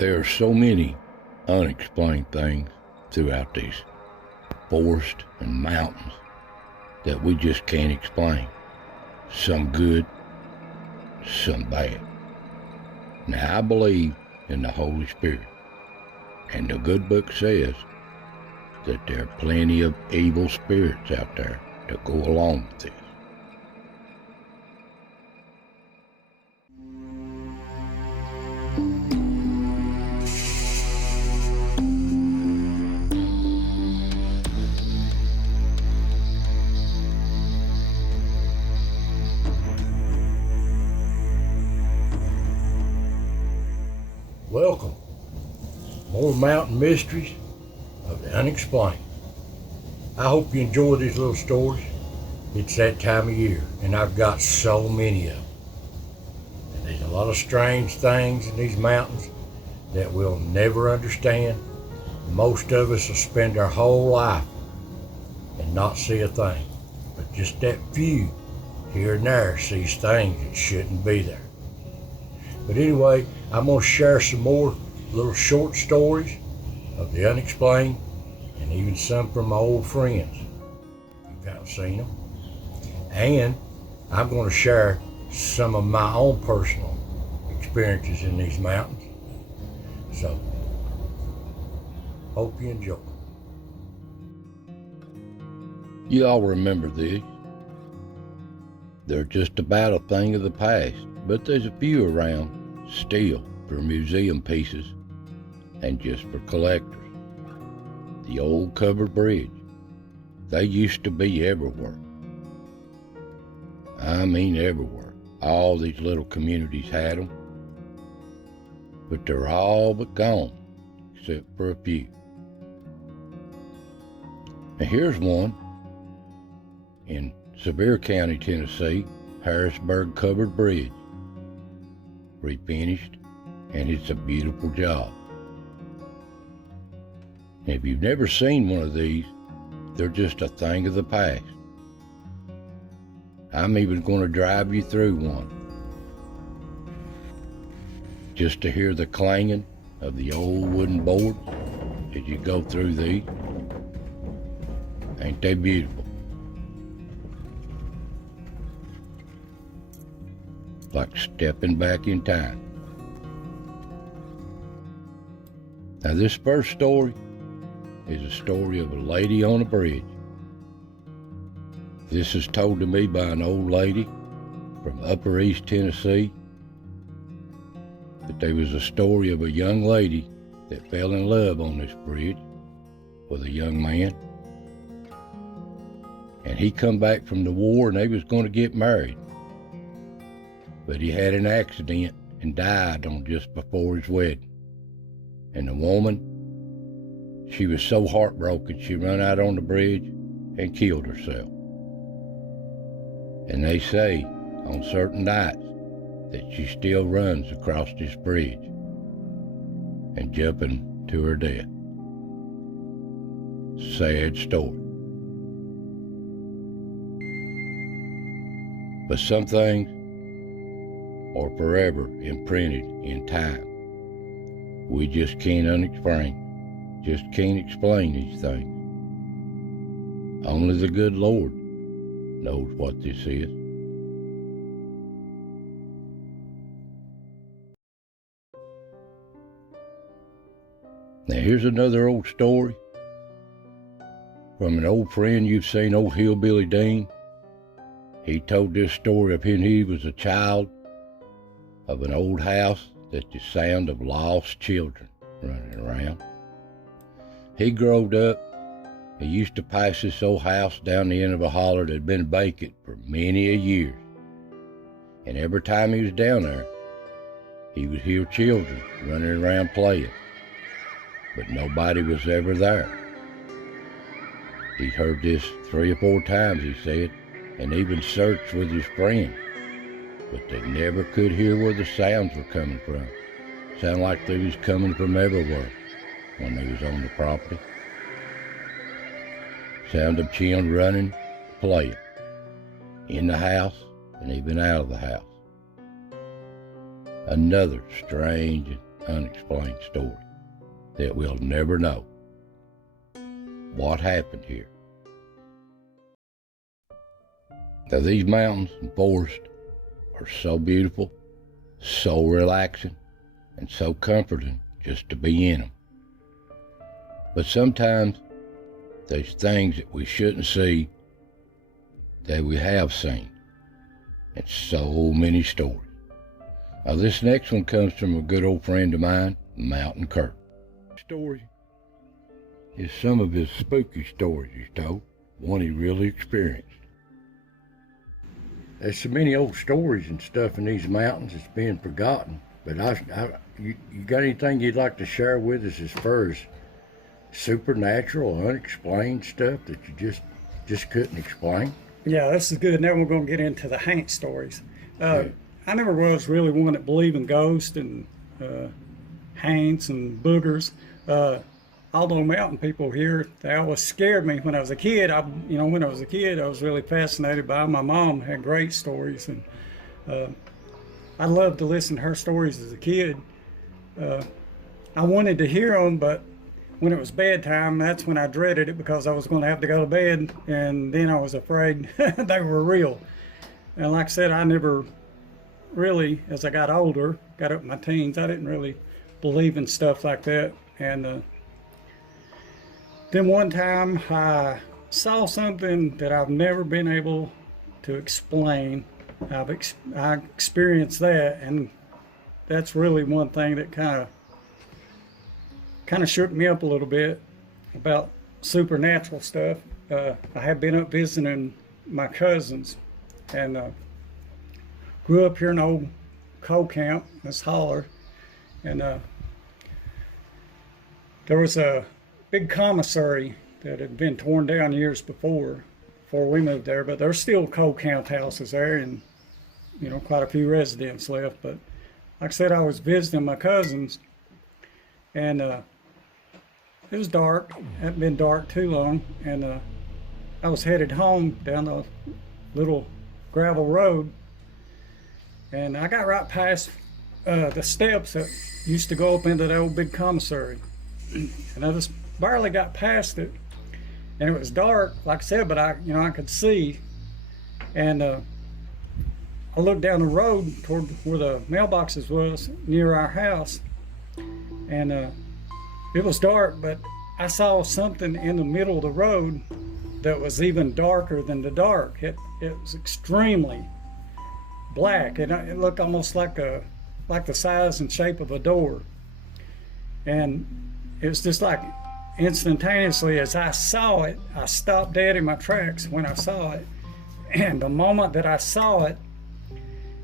There are so many unexplained things throughout these forests and mountains that we just can't explain. Some good, some bad. Now, I believe in the Holy Spirit, and the good book says that there are plenty of evil spirits out there to go along with this. Welcome. More mountain mysteries of the unexplained. I hope you enjoy these little stories. It's that time of year, and I've got so many of them. And there's a lot of strange things in these mountains that we'll never understand. Most of us will spend our whole life and not see a thing. But just that few here and there sees things that shouldn't be there. But anyway, I'm going to share some more little short stories of the unexplained, and even some from my old friends, if you haven't seen them. And I'm going to share some of my own personal experiences in these mountains. So, hope you enjoy. You all remember these. They're just about a thing of the past, but there's a few around still for museum pieces and just for collectors. The old covered bridge. They used to be everywhere. I mean everywhere. All these little communities had them, but they're all but gone, except for a few. Now here's one in Sevier County, Tennessee, Harrisburg Covered Bridge. Refinished, and it's a beautiful job. And if you've never seen one of these, they're just a thing of the past. I'm even going to drive you through one, just to hear the clanging of the old wooden boards as you go through these. Ain't they beautiful? Like stepping back in time. Now this first story is a story of a lady on a bridge. This is told to me by an old lady from Upper East Tennessee. But there was a story of a young lady that fell in love on this bridge with a young man. And he come back from the war and they was going to get married. But he had an accident and died on just before his wedding. And the woman, she was so heartbroken, she run out on the bridge and killed herself. And they say on certain nights that she still runs across this bridge and jumping to her death. Sad story. But some things are forever imprinted in time. We just can't unexplain, just can't explain these things. Only the good Lord knows what this is. Now here's another old story from an old friend you've seen, old Hillbilly Dean. He told this story of when he was a child of an old house that's the sound of lost children running around. He growed up. He used to pass this old house down the end of a holler that had been vacant for many a year. And every time he was down there, he would hear children running around playing. But nobody was ever there. He heard this 3 or 4 times, he said, and even searched with his friends. But they never could hear where the sounds were coming from. Sounded like they was coming from everywhere when they was on the property. Sound of children running, playing, in the house and even out of the house. Another strange and unexplained story that we'll never know what happened here. Now, these mountains and forests are so beautiful, so relaxing, and so comforting just to be in them. But sometimes there's things that we shouldn't see that we have seen, and so many stories. Now, this next one comes from a good old friend of mine, Mountain Kirk. Story is some of his spooky stories he's told, one he really experienced. There's so many old stories and stuff in these mountains that's being forgotten, but you got anything you'd like to share with us as far as supernatural, unexplained stuff that you just couldn't explain? Yeah, this is good. Now we're going to get into the haint stories. I never was really one that believed in ghosts and haints and boogers. Although mountain people here, they always scared me when I was a kid. When I was a kid, I was really fascinated by them. My mom had great stories, and I loved to listen to her stories as a kid. I wanted to hear them, but when it was bedtime, that's when I dreaded it because I was going to have to go to bed, and then I was afraid they were real. And like I said, I never really, as I got older, got up in my teens, I didn't really believe in stuff like that. And then one time I saw something that I've never been able to explain. I experienced that, and that's really one thing that kind of shook me up a little bit about supernatural stuff. I had been up visiting my cousins, and grew up here in an old coal camp, this holler, and there was a big commissary that had been torn down years before we moved there, but there's still coal camp houses there, and quite a few residents left. But like I said, I was visiting my cousins, and it was dark. It hadn't been dark too long, and I was headed home down the little gravel road, and I got right past the steps that used to go up into the old big commissary, and I just barely got past it, and it was dark, like I said, but I could see, and I looked down the road toward where the mailboxes was near our house, and it was dark, but I saw something in the middle of the road that was even darker than the dark. It was extremely black, and it looked almost like the size and shape of a door, and it was just like instantaneously as I saw it, I stopped dead in my tracks when I saw it, and the moment that I saw it,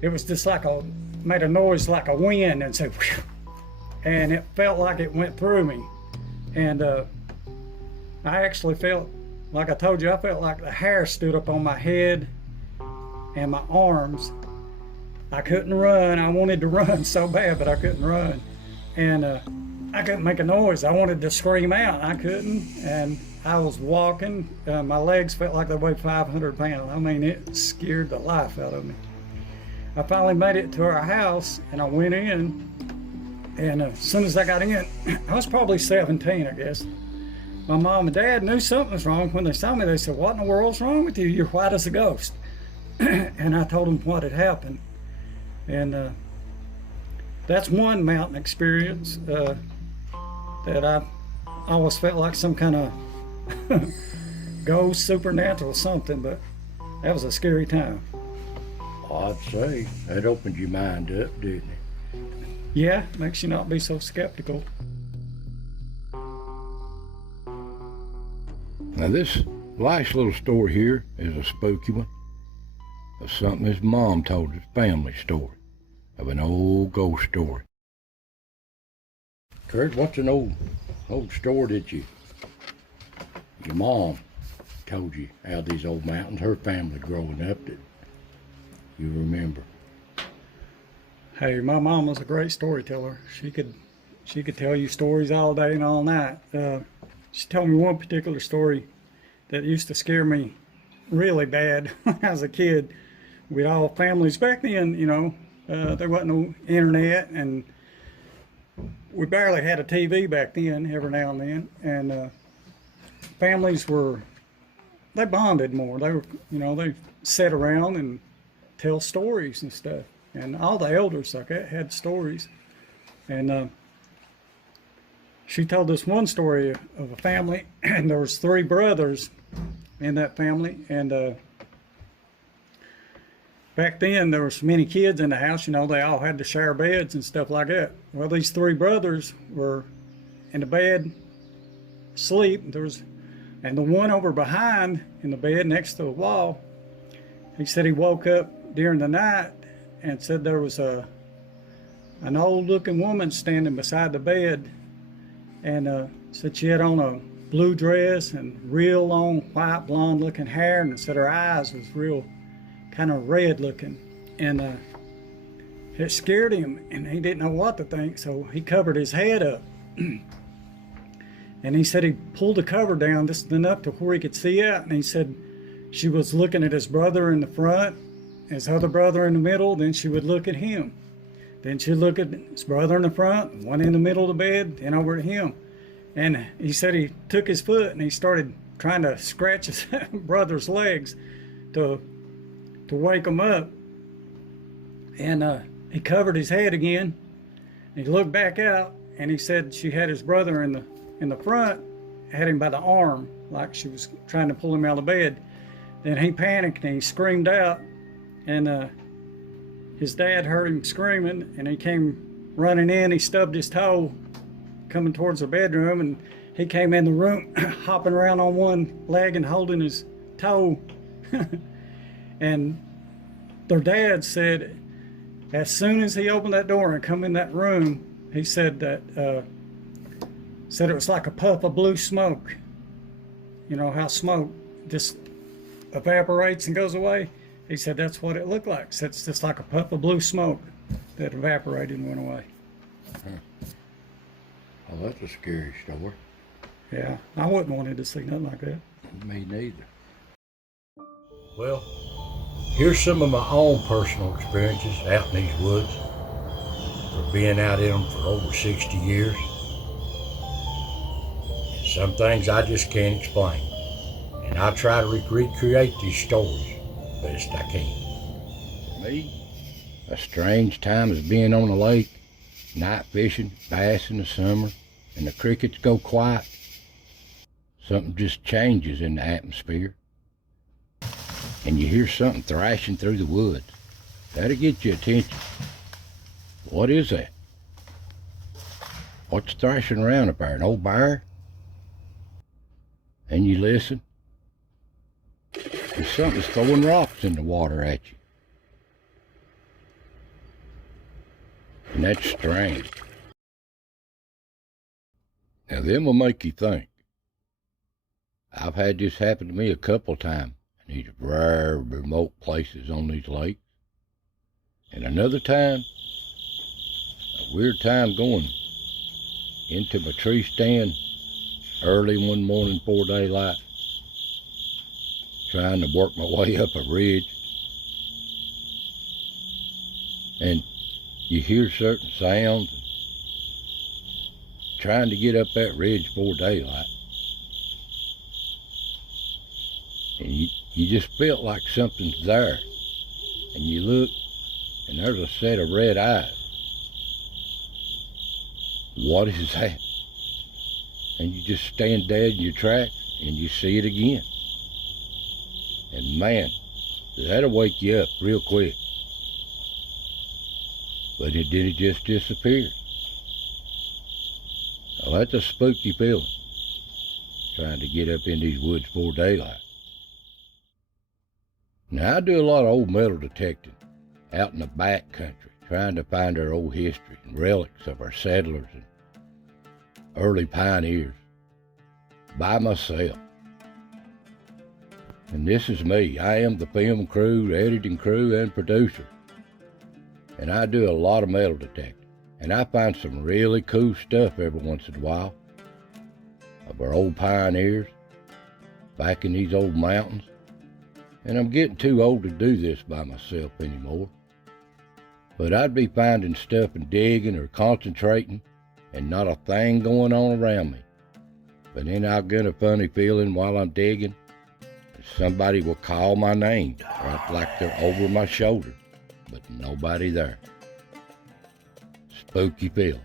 it was just made a noise like a wind, and said, whew, and it felt like it went through me, and I actually felt, like I told you, I felt like the hair stood up on my head and my arms. I couldn't run. I wanted to run so bad, but I couldn't run, and I couldn't make a noise. I wanted to scream out. I couldn't, and I was walking. My legs felt like they weighed 500 pounds. I mean, it scared the life out of me. I finally made it to our house, and I went in, and as soon as I got in, I was probably 17, I guess. My mom and dad knew something was wrong. When they saw me, they said, "What in the world's wrong with you? You're white as a ghost." And I told them what had happened. And that's one mountain experience that I always felt like some kind of ghost, supernatural something, but that was a scary time. I'd say that opened your mind up, didn't it? Yeah, makes you not be so skeptical. Now, this last little story here is a spooky one of something his mom told his family story of an old ghost story. Kurt, what's an old story that your mom told you out of these old mountains, her family growing up, that you remember? Hey, my mom was a great storyteller. She could tell you stories all day and all night. She told me one particular story that used to scare me really bad when I was a kid. With all families back then, there wasn't no internet, and we barely had a TV back then, every now and then, and families they bonded more. They were, they sat around and tell stories and stuff. And all the elders like that had stories. And she told us one story of a family, and there was 3 brothers in that family. And back then there was many kids in the house. They all had to share beds and stuff like that. Well, these 3 brothers were in the bed, asleep. And the one over behind in the bed next to the wall, he said he woke up during the night and said there was an old looking woman standing beside the bed, and said she had on a blue dress and real long white blonde looking hair, and said her eyes was real kind of red looking. And it scared him, and he didn't know what to think, so he covered his head up. And he said he pulled the cover down just enough to where he could see out, and he said she was looking at his brother in the front, his other brother in the middle, then she would look at him. Then she'd look at his brother in the front, one in the middle of the bed, then over at him. And he said he took his foot and he started trying to scratch his brother's legs to wake him up. And he covered his head again. He looked back out, and he said she had his brother in the front, had him by the arm, like she was trying to pull him out of bed. Then he panicked and he screamed out, and his dad heard him screaming, and he came running in. He stubbed his toe coming towards the bedroom, and he came in the room hopping around on one leg and holding his toe. And their dad said as soon as he opened that door and come in that room, he said that said it was like a puff of blue smoke. You know how smoke just evaporates and goes away? He said that's what it looked like. Said it's just like a puff of blue smoke that evaporated and went away. Well, that's a scary story. Yeah, I wouldn't wanted to see nothing like that. Me neither. Well, here's some of my own personal experiences out in these woods, for being out in them for over 60 years. And some things I just can't explain, and I try to recreate these stories best I can. For me, a strange time is being on the lake, night fishing, bass in the summer, and the crickets go quiet. Something just changes in the atmosphere, and you hear something thrashing through the woods. That'll get your attention. What is that? What's thrashing around up there? An old bear? And you listen, and something's throwing rocks in the water at you. And that's strange. Now, them will make you think. I've had this happen to me a couple of times in these rare, remote places on these lakes. And another time, a weird time going into my tree stand early one morning before daylight, trying to work my way up a ridge. And you hear certain sounds, trying to get up that ridge before daylight. And you just felt like something's there. And you look, and there's a set of red eyes. What is that? And you just stand dead in your tracks, and you see it again. And man, that'll wake you up real quick. But it didn't just disappear. Well, that's a spooky feeling, trying to get up in these woods before daylight. Now, I do a lot of old metal detecting out in the back country, trying to find our old history and relics of our settlers and early pioneers by myself. And this is me. I am the film crew, editing crew, and producer. And I do a lot of metal detecting. And I find some really cool stuff every once in a while of our old pioneers back in these old mountains. And I'm getting too old to do this by myself anymore. But I'd be finding stuff and digging or concentrating and not a thing going on around me. But then I'll get a funny feeling while I'm digging. Somebody will call my name, right like they're over my shoulder, but nobody there. Spooky feeling.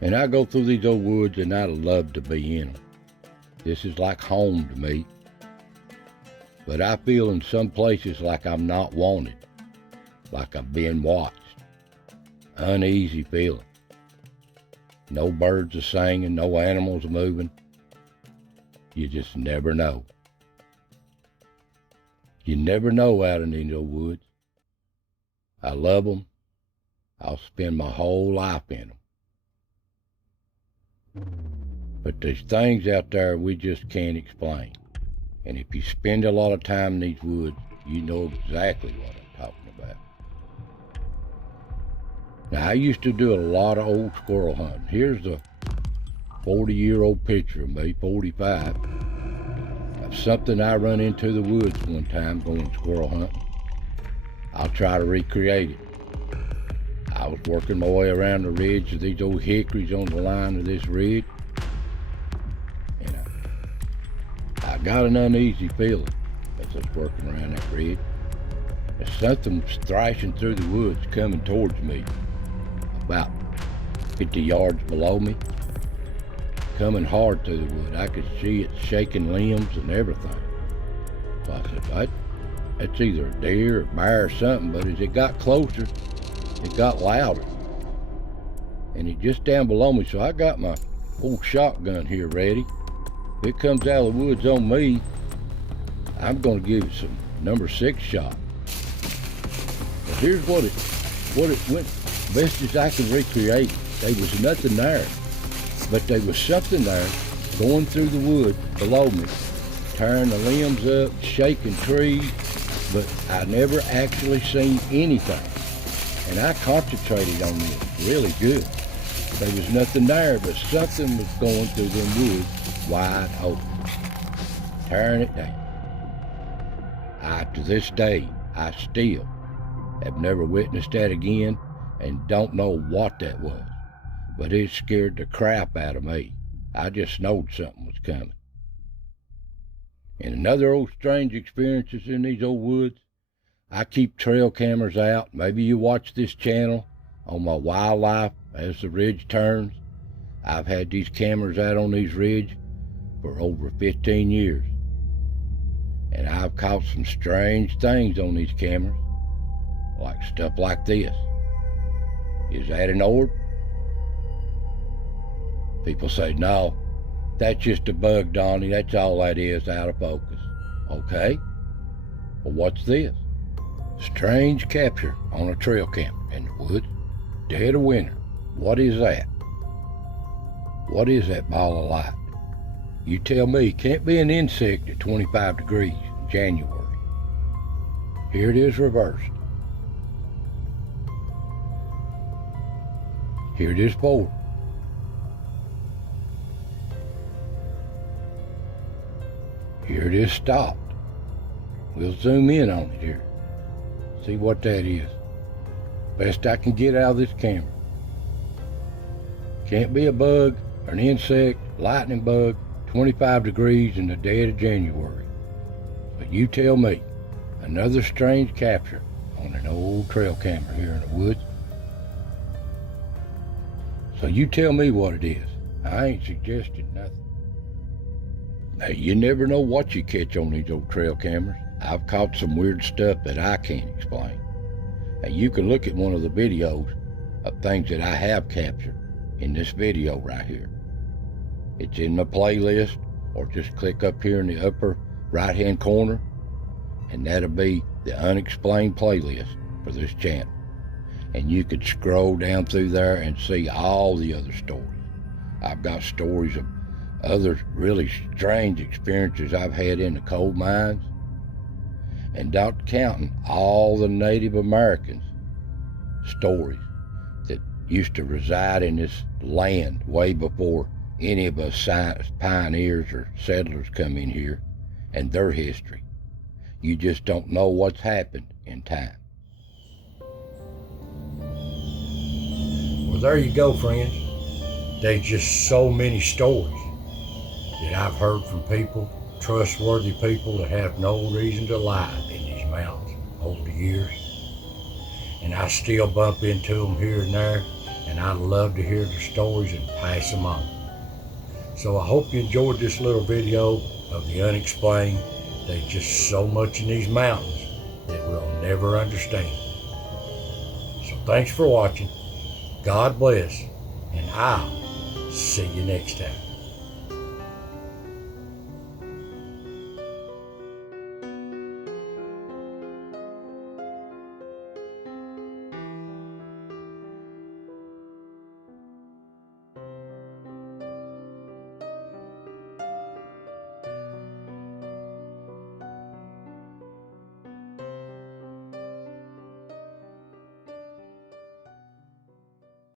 And I go through these old woods and I love to be in them. This is like home to me. But I feel in some places like I'm not wanted, like I'm being watched. Uneasy feeling. No birds are singing, no animals are moving. You just never know. You never know out in these old woods. I love them. I'll spend my whole life in them. But there's things out there we just can't explain. And if you spend a lot of time in these woods, you know exactly what I'm talking about. Now, I used to do a lot of old squirrel hunting. Here's a 40-year-old picture of me, 45, of something I run into the woods one time going squirrel hunting. I'll try to recreate it. I was working my way around the ridge of these old hickories on the line of this ridge, and I got an uneasy feeling as I was working around that ridge. There's something thrashing through the woods coming towards me, about 50 yards below me, coming hard through the wood. I could see it shaking limbs and everything. So I said, that's either a deer or bear or something, but as it got closer, it got louder. And it just down below me, so I got my old shotgun here ready. If it comes out of the woods on me, I'm gonna give it some number 6 shot. But here's what it went best as I can recreate. There was nothing there, but there was something there going through the wood below me, tearing the limbs up, shaking trees, but I never actually seen anything. And I concentrated on this really good. There was nothing there, but something was going through them woods wide open, tearing it down. To this day, I still have never witnessed that again and don't know what that was. But it scared the crap out of me. I just knowed something was coming. And another old strange experiences in these old woods, I keep trail cameras out. Maybe you watch this channel on my wildlife as the ridge turns. I've had these cameras out on these ridges for over 15 years. And I've caught some strange things on these cameras, like stuff like this. Is that an orb? People say, no, that's just a bug, Donnie. That's all that is, out of focus. Okay, well, what's this? Strange capture on a trail camera in the woods, dead of winter. What is that? What is that ball of light? You tell me, can't be an insect at 25 degrees in January. Here it is reversed. Here it is forward. Here it is stopped. We'll zoom in on it here. See what that is. Best I can get out of this camera. Can't be a bug or an insect, lightning bug, 25 degrees in the dead of January. But you tell me, another strange capture on an old trail camera here in the woods. So you tell me what it is. I ain't suggesting nothing. Now, you never know what you catch on these old trail cameras. I've caught some weird stuff that I can't explain. Now, you can look at one of the videos of things that I have captured in this video right here. It's in my playlist, or just click up here in the upper right-hand corner, and that'll be the Unexplained playlist for this channel. And you could scroll down through there and see all the other stories. I've got stories of other really strange experiences I've had in the coal mines, and not counting all the Native Americans' stories that used to reside in this land way before any of us pioneers or settlers come in here, and their history. You just don't know what's happened in time. Well, there you go, friends. There's just so many stories that I've heard from people, trustworthy people that have no reason to lie in these mountains over the years. And I still bump into them here and there, and I love to hear their stories and pass them on. So I hope you enjoyed this little video of the unexplained. There's just so much in these mountains that we'll never understand. So thanks for watching. God bless, and I'll see you next time.